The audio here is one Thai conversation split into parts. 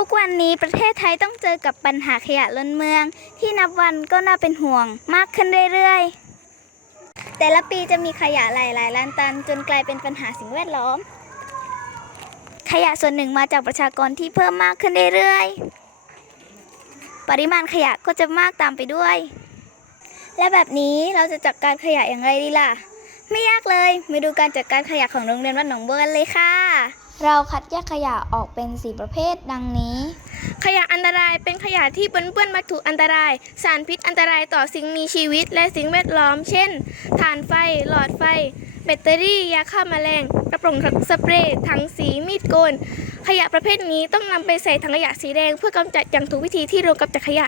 ุกวันนี้ประเทศไทยต้องเจอกับปัญหาขยะล้นเมือง ที่นับวันก็น่าเป็นห่วง มากขึ้นเรื่อยๆ แต่ละปีจะมีขยะหลายๆล้านตัน จนกลายเป็นปัญหาสิ่งแวดล้อม ขยะส่วนหนึ่งมาจากประชากรที่เพิ่มมากขึ้นเรื่อยๆ ปริมาณขยะก็จะมากตามไปด้วย และแบบนี้เราจะจัดการขยะอย่างไรดีล่ะ ไม่ยากเลยมาดูการจัดการขยะของโรงเรียนวัดหนองบัวกันเลยค่ะ เราคัดแยกขยะออกเป็น4ประเภทดังนี้ ขยะอันตรายเป็นขยะที่ปนเปื้อนวัตถุอันตราย สารพิษอันตรายต่อสิ่งมีชีวิตและสิ่งแวดล้อม เช่น ถ่านไฟ หลอดไฟ แบตเตอรี่ ยาฆ่าแมลง กระป๋องสเปรย์ ถังสี มีดโกน ขยะประเภทนี้ต้องนำไปใส่ถังขยะสีแดง เพื่อกำจัดอย่างถูกวิธีที่โรงกำจัดขยะ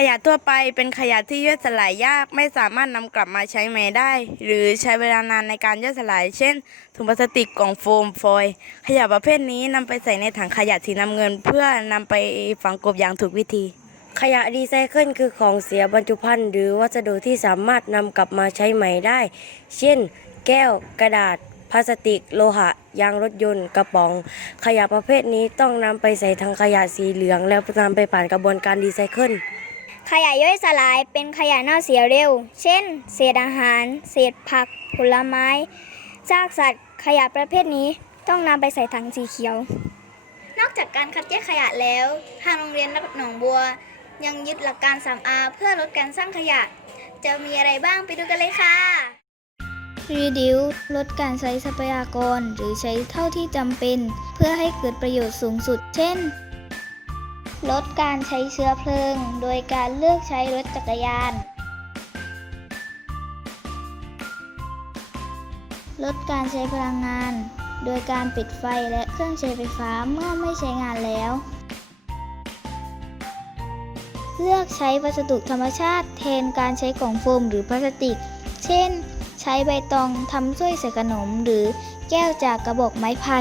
ขยะทั่วไปเป็นขยะที่ย่อยสลายยากไม่สามารถนำกลับมาใช้ใหม่ได้ หรือใช้เวลานานในการย่อยสลาย เช่น ถุงพลาสติกกล่องโฟมฟอยล์ขยะประเภทนี้นำไปใส่ในถังขยะสีน้ำเงิน เพื่อนำไปฝังกลบอย่างถูกวิธี ขยะรีไซเคิลคือของเสียบรรจุภัณฑ์หรือวัสดุที่สามารถนำกลับมาใช้ใหม่ได้ เช่น แก้วกระดาษพลาสติก โลหะ ยางรถยนต์ กระป๋อง ขยะประเภทนี้ต้องนำไปใส่ถังขยะสีเหลือง แล้วนำไปผ่านกระบวนการรีไซเคิล ขยะย่อยสลายเป็นขยะเน่าเสียเร็ว เช่น เศษอาหาร เศษผัก ผลไม้ ซากสัตว์ ขยะประเภทนี้ต้องนำไปใส่ถังสีเขียว นอกจากการคัดแยกขยะแล้ว ทางโรงเรียนวัดหนองบัว ยังยึดหลักการ 3R เพื่อลดการสร้างขยะ จะมีอะไรบ้างไปดูกันเลยค่ะ Reduce ลดการใช้ทรัพยากรหรือใช้เท่าที่จำเป็น เพื่อให้เกิดประโยชน์สูงสุด เช่น ลดการใช้เชื้อเพลิง โดยการเลือกใช้รถจักรยาน ลดการใช้พลังงาน โดยการปิดไฟและเครื่องใช้ไฟฟ้าเมื่อไม่ใช้งานแล้ว เลือกใช้วัสดุธรรมชาติแทนการใช้กล่องโฟมหรือพลาสติก เช่น ใช้ใบตองทำถ้วยใส่ขนมหรือแก้วจากกระบอกไม้ไผ่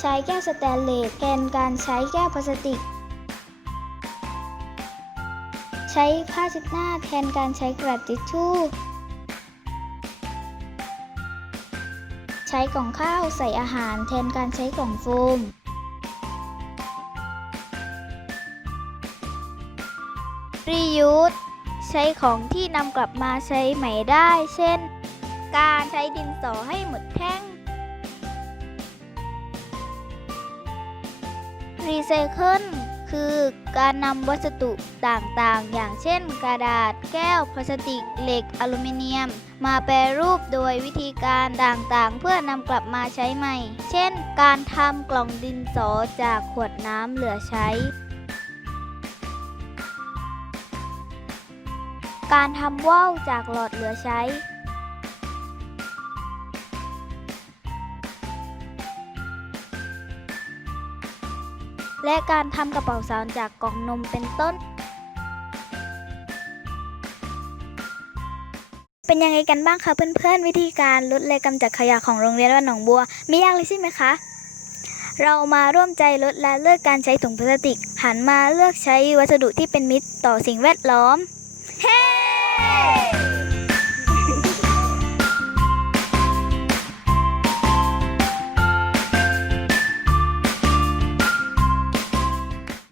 ใช้แก้วสแตนเลสแทนการใช้แก้วพลาสติก ใช้ผ้าเช็ดหน้าแทนการใช้กระดาษทิชชู่ ใช้กล่องข้าวใส่อาหารแทนการใช้กล่องโฟม Reuse ใช้ของที่นำกลับมาใช้ใหม่ได้ เช่น การใช้ดินสอให้หมดแท่ง รีไซเคิลคือการนำวัสดุต่างๆ อย่างเช่น กระดาษ แก้ว พลาสติก เหล็ก อลูมิเนียม มาแปรรูปโดยวิธีการต่างๆ เพื่อนำกลับมาใช้ใหม่ เช่น การทำกล่องดินสอจากขวดน้ำเหลือใช้ การทำว่าวจากหลอดเหลือใช้ และการทำกระเป๋าสาวจากกล่องนมเป็นต้น เป็นยังไงกันบ้างคะเพื่อนๆ วิธีการลดและกำจัดขยะของโรงเรียนวัดหนองบัวไม่ยากเลยใช่ไหมคะ เรามาร่วมใจลดและเลิกการใช้ถุงพลาสติก หันมาเลือกใช้วัสดุที่เป็นมิตรต่อสิ่งแวดล้อม เฮ้